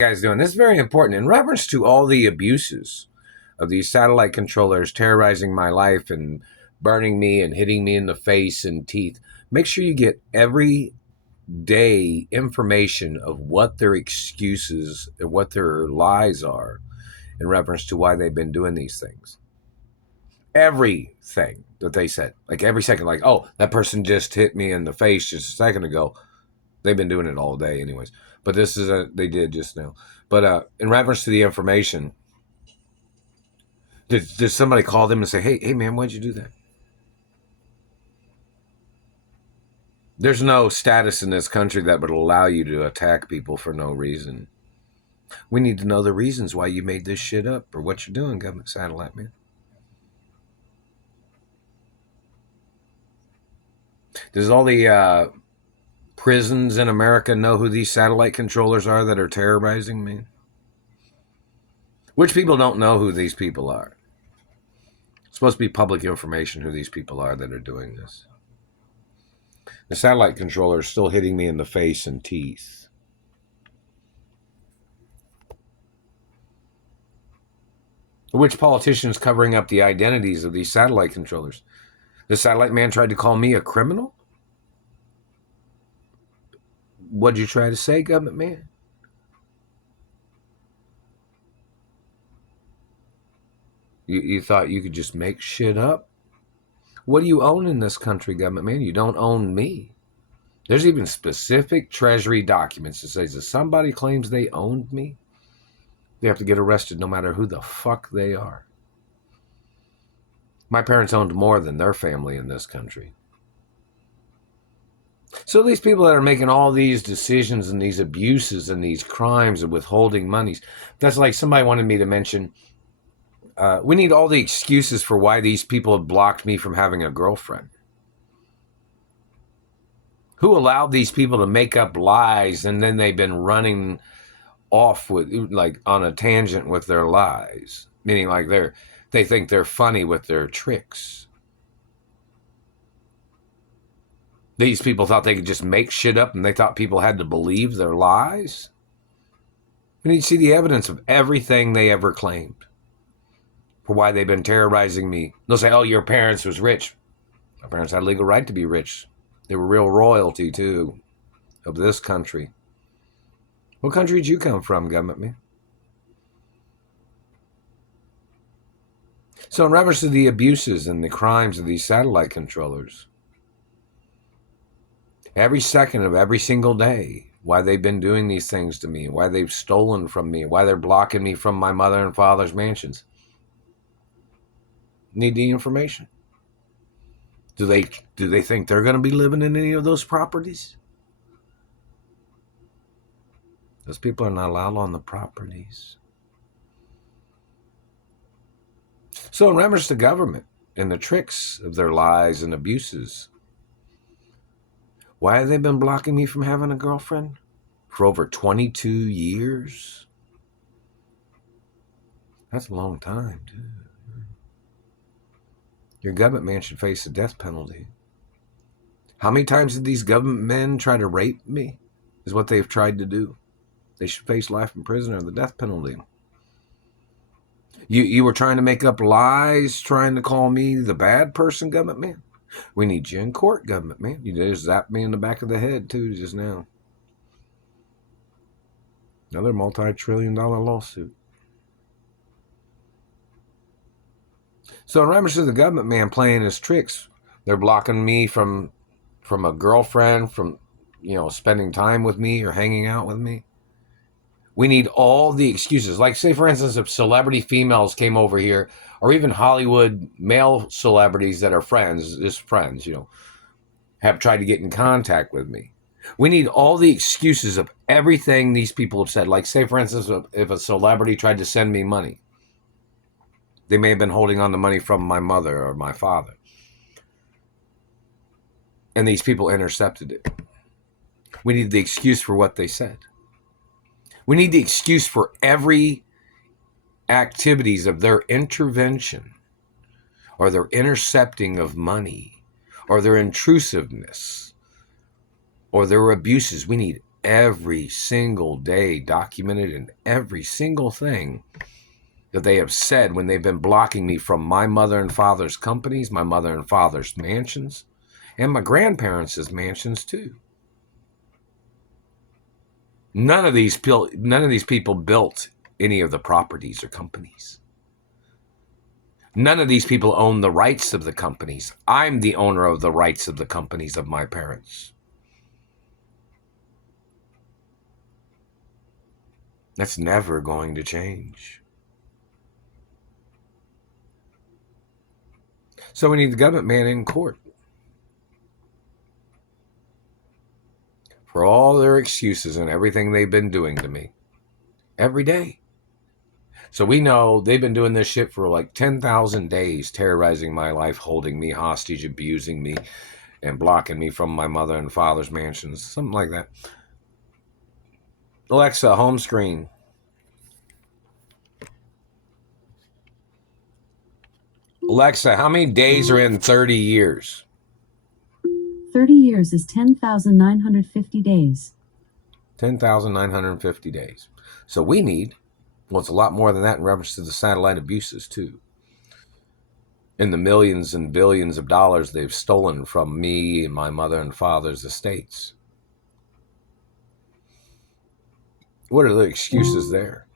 Guys doing this is very important in reference to all the abuses of these satellite controllers terrorizing my life and burning me and hitting me in the face and teeth. Make sure you get every day information of what their excuses and what their lies are in reference to why they've been doing these things. Everything that they said, like every second, like, oh, that person just hit me in the face just a second ago. They've been doing it all day anyways, but this is they did just now. But in reference to the information, did somebody call them and say, hey man, why'd you do that? There's no status in this country that would allow you to attack people for no reason. We need to know the reasons why you made this shit up or what you're doing, government satellite man. Does all the prisons in America know who these satellite controllers are that are terrorizing me? Which people don't know who these people are? It's supposed to be public information who these people are that are doing this. The satellite controller is still hitting me in the face and teeth. Which politician is covering up the identities of these satellite controllers? The satellite man tried to call me a criminal? What'd you try to say, government man? You thought you could just make shit up? What do you own in this country, government man? You don't own me. There's even specific Treasury documents that says if somebody claims they owned me, they have to get arrested no matter who the fuck they are. My parents owned more than their family in this country. So these people that are making all these decisions and these abuses and these crimes and withholding monies, that's like somebody wanted me to mention, we need all the excuses for why these people have blocked me from having a girlfriend. Who allowed these people to make up lies and then they've been running off with, like, on a tangent with their lies, meaning like they think they're funny with their tricks. These people thought they could just make shit up and they thought people had to believe their lies. We need to see the evidence of everything they ever claimed for why they've been terrorizing me. They'll say, oh, your parents was rich. My parents had a legal right to be rich. They were real royalty, too, of this country. What country did you come from, government man? So in reference to the abuses and the crimes of these satellite controllers, every second of every single day, why they've been doing these things to me, why they've stolen from me, why they're blocking me from my mother and father's mansions. Need the information. Do they think they're going to be living in any of those properties? Those people are not allowed on the properties. So in reference to government and the tricks of their lies and abuses, why have they been blocking me from having a girlfriend for over 22 years? That's a long time, dude. Your government man should face the death penalty. How many times did these government men try to rape me? Is what they've tried to do. They should face life in prison or the death penalty. You were trying to make up lies, trying to call me the bad person, government man. We need you in court, government man. You just zapped me in the back of the head, too, just now. Another multi-trillion-dollar lawsuit. So in reference to the government man playing his tricks, they're blocking me from a girlfriend, from, spending time with me or hanging out with me. We need all the excuses. Like, say, for instance, if celebrity females came over here, or even Hollywood male celebrities that are friends, have tried to get in contact with me. We need all the excuses of everything these people have said. Like, say, for instance, if a celebrity tried to send me money, they may have been holding on to money from my mother or my father. And these people intercepted it. We need the excuse for what they said. We need the excuse for every activities of their intervention or their intercepting of money or their intrusiveness or their abuses. We need every single day, documented in every single thing that they have said when they've been blocking me from my mother and father's companies, my mother and father's mansions, and my grandparents' mansions too. None of these people built any of the properties or companies. None of these people own the rights of the companies. I'm the owner of the rights of the companies of my parents. That's never going to change. So we need the government man in court for all their excuses and everything they've been doing to me every day. So we know they've been doing this shit for like 10,000 days, terrorizing my life, holding me hostage, abusing me, and blocking me from my mother and father's mansions. Something like that. Alexa, home screen. Alexa, how many days are in 30 years? 30 years is 10,950 days. 10,950 days. So we need, well, it's a lot more than that in reference to the satellite abuses, too. In the millions and billions of dollars they've stolen from me and my mother and father's estates. What are the excuses there?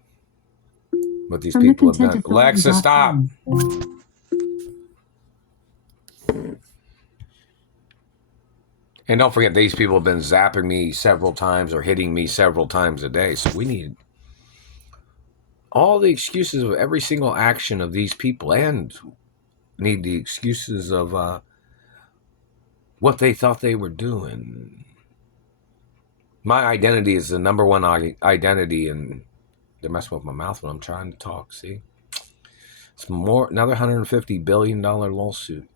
What these people have done. Alexa, stop. And don't forget, these people have been zapping me several times or hitting me several times a day. So we need all the excuses of every single action of these people, and need the excuses of what they thought they were doing. My identity is the number one identity, and they're messing with my mouth when I'm trying to talk, see? It's another $150 billion lawsuit.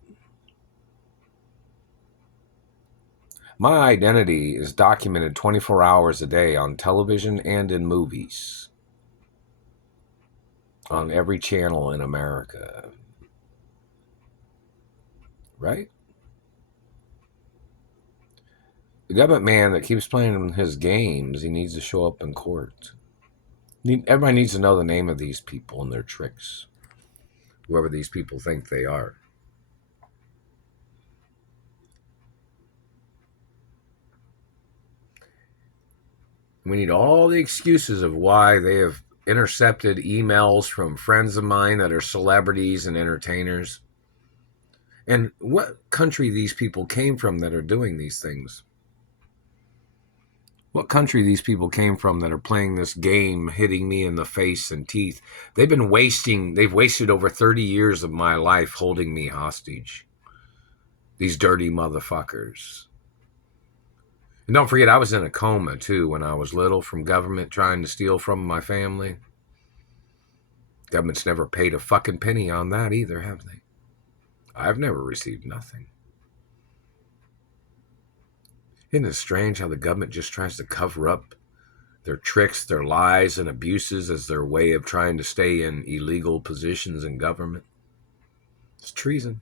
My identity is documented 24 hours a day on television and in movies. On every channel in America. Right? The government man that keeps playing his games, he needs to show up in court. Everybody needs to know the name of these people and their tricks. Whoever these people think they are. We need all the excuses of why they have intercepted emails from friends of mine that are celebrities and entertainers. And what country these people came from that are doing these things. What country these people came from that are playing this game, hitting me in the face and teeth. They've wasted over 30 years of my life holding me hostage. These dirty motherfuckers. And don't forget, I was in a coma, too, when I was little from government trying to steal from my family. Government's never paid a fucking penny on that either, have they? I've never received nothing. Isn't it strange how the government just tries to cover up their tricks, their lies, and abuses as their way of trying to stay in illegal positions in government? It's treason.